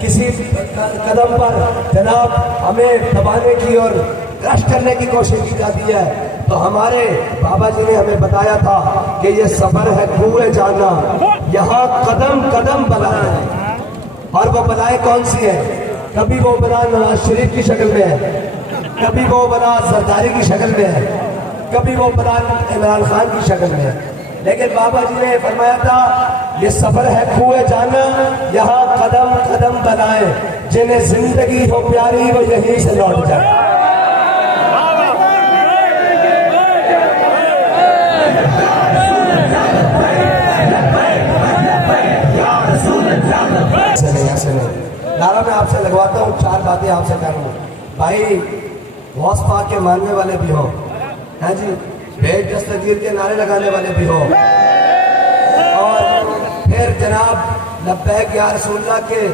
کسی قدم پر جناب ہمیں دبانے کی اور کرش کرنے کی کوشش کی جاتی ہے، تو ہمارے بابا جی نے ہمیں بتایا تھا کہ یہ سفر ہے کوئے جانا، یہاں قدم قدم بلائیں ہیں۔ اور وہ بلائیں کون سی ہیں؟ کبھی وہ بلا نواز شریف کی شکل میں ہے، کبھی وہ بلا زرداری کی شکل میں ہے، کبھی وہ بلا عمران خان کی شکل میں ہے، لیکن بابا جی نے فرمایا تھا یہ سفر ہے کوئے جانا، یہاں قدم قدم بلائیں، جنہیں زندگی ہو پیاری وہ یہیں سے لوٹ جائے۔ نعرہ میں آپ سے لگواتا ہوں، 4 باتیں آپ سے کروں بھائی، غوث پاک کے ماننے والے بھی ہو، ہاں جی، بھیٹ دستگیر کے نعرے لگانے والے بھی ہو، اور پھر جناب لبیک یا رسول اللہ کے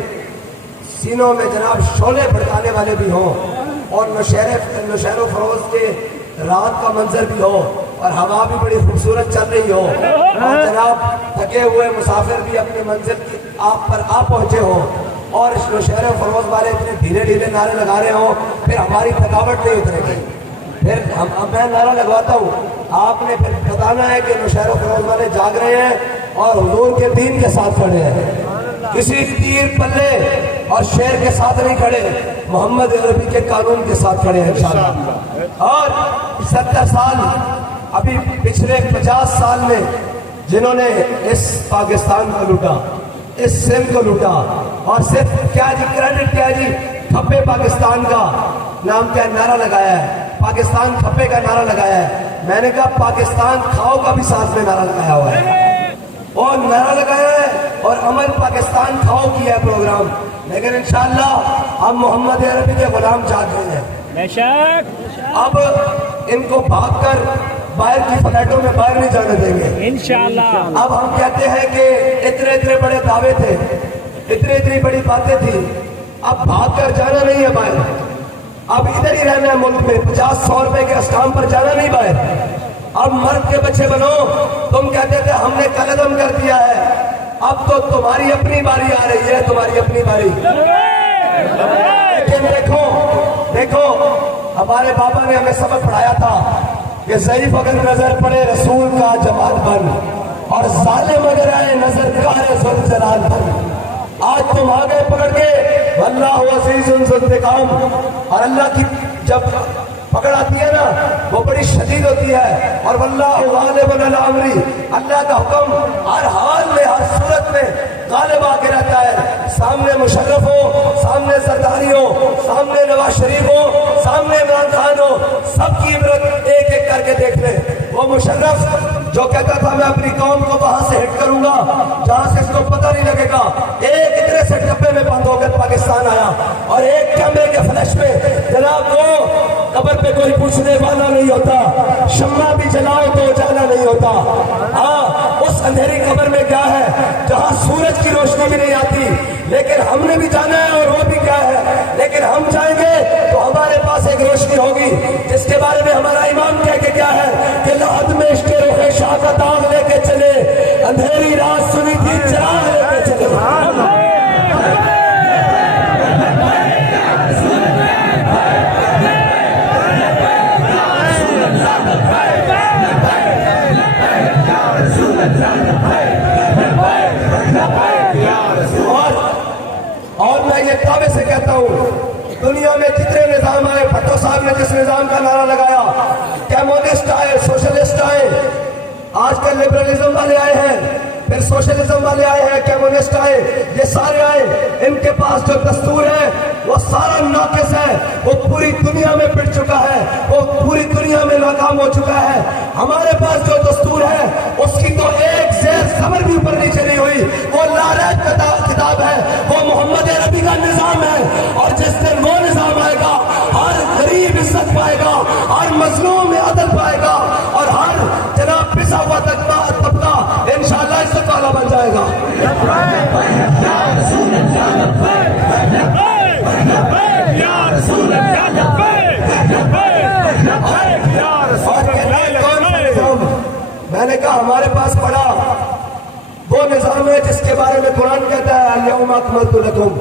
سینوں میں جناب شعلے بھڑکانے والے بھی ہوں، اور نشیر و فروز کے رات کا منظر بھی ہو، اور ہوا بھی بڑی خوبصورت چل رہی ہو، اور جناب تھکے ہوئے مسافر بھی اپنی منزل کی آپ پر آ پہنچے ہوں، اور اس نشیر و فروز والے اتنے دھیرے دھیرے نعرے لگا رہے ہوں، پھر ہماری تھکاوٹ نہیں اترے گی۔ پھر میں نعرہ لگواتا ہوں، آپ نے پھر بتانا ہے کہ نشیر و فروز والے جاگ رہے ہیں اور حضور کے دین کے ساتھ کھڑے ہیں، کسی تیر پلے اور شیر کے ساتھ نہیں کھڑے، محمد عربی کے قانون کے ساتھ کھڑے ہیں انشاءاللہ۔ اور 70 سال ابھی پچھلے 50 سال میں جنہوں نے اس پاکستان کو لوٹا، اس سندھ کو لوٹا، اور صرف کیا جی کریڈٹ کیا جی کھپے پاکستان کا نام کیا نعرہ لگایا ہے، پاکستان کھپے کا نعرہ لگایا ہے، میں نے کہا پاکستان کھاؤ کا بھی ساتھ میں نعرہ لگایا ہوا ہے، اور نعرہ لگایا ہے اور عمل پاکستان کھاؤ کیا ہے پروگرام، لیکن انشاءاللہ اب محمد عربی کے غلام جاگ رہے ہیں، اب ان کو بھاگ کر باہر کی فلیٹوں میں باہر نہیں جانے دیں گے انشاءاللہ۔ اب ہم کہتے ہیں کہ اتنے بڑے دعوے تھے، اتنی بڑی باتیں تھی، اب بھاگ کر جانا نہیں ہے باہر، اب ادھر ہی رہنا ہے ملک میں، 50-100 روپے کے اسٹام پر جانا نہیں باہر، اب مرد کے بچے بنو، تم کہتے تھے ہم نے قلم کر دیا ہے، اب تو تمہاری اپنی باری آ رہی ہے، تمہاری اپنی باری، لیکن دیکھو ہمارے بابا نے ہمیں سبق پڑھایا تھا کہ ضعیف اگر نظر پڑے رسول کا جمال بن، اور ظالم اگر آئے نظر کارے ذوالجلال بن۔ آج تم آ گئے پکڑ کے، واللہ عزیز ذو انتقام، اور اللہ کی جب پکڑ آتی ہے نا وہ بڑی شدید ہوتی ہے، اور واللہ غالب علی امری، اللہ کا حکم ہر حال میں ہر صورت میں غالب آ کے رہتا ہے، سامنے مشرف ہو، سامنے زرداری ہو، سامنے نواز شریف ہو، سامنے عمران خان ہو، سب کی عبرت ایک ایک کر کے دیکھ لیں۔ وہ مشرف جو کہتا تھا میں اپنی قوم کو وہاں سے ہٹ کروں گا جہاں سے اس کو پتہ نہیں لگے گا، ایک اتنے سے ڈبے میں بند ہو کر پاکستان آیا، اور ایک کیمرے کے فلیش میں جناب وہ قبر پہ کوئی پوچھنے والا نہیں ہوتا، شمع بھی جلاؤ تو اجالا نہیں ہوتا۔ ہاں اس اندھیری قبر میں کیا ہے جہاں سورج کی روشنی بھی نہیں آتی، لیکن ہم نے بھی جانا ہے، اور وہ بھی کیا ہے، لیکن ہم جائیں گے تو ہمارے پاس ایک روشنی ہوگی جس کے بارے میں ہمارا امام کہہ کے کیا ہے کہ لحد میں عشق روح شاہ کا داغ لے کے چلے، اندھیری رات سنی تھی چراغ لے کے چلے۔ اور میں یہ دعوے سے کہتا ہوں، دنیا میں جتنے نظام آئے، بھٹو صاحب نے جس نظام کا نعرہ لگایا، کمیونسٹ آئے، سوشلسٹ آئے، آج کل لبرلزم والے آئے ہیں، پھر سوشلزم والے آئے ہیں، کمیونسٹ آئے، یہ سارے آئے، ان کے پاس جو دستور ہے وہ سارا ناقص ہے، وہ پوری دنیا میں پڑ چکا ہے، وہ پوری دنیا میں ناکام ہو چکا ہے۔ ہمارے پاس جو دستور ہے اس کی تو ایک زیر خبر بھی اوپر نیچے نہیں ہوئی، وہ لارج کتاب ہے، وہ محمد عربی کا نظام ہے، اور جس دن وہ نظام آئے گا ہر غریب عزت پائے گا، ہر مظلوم عدل پائے گا، اور ہر جناب پسا ہوا طبقہ انشاءاللہ عزت والا بن جائے گا۔ میں نے کہا ہمارے پاس پڑا وہ نظام ہے جس کے بارے میں قرآن کہتا ہے الیوم اکملت لکم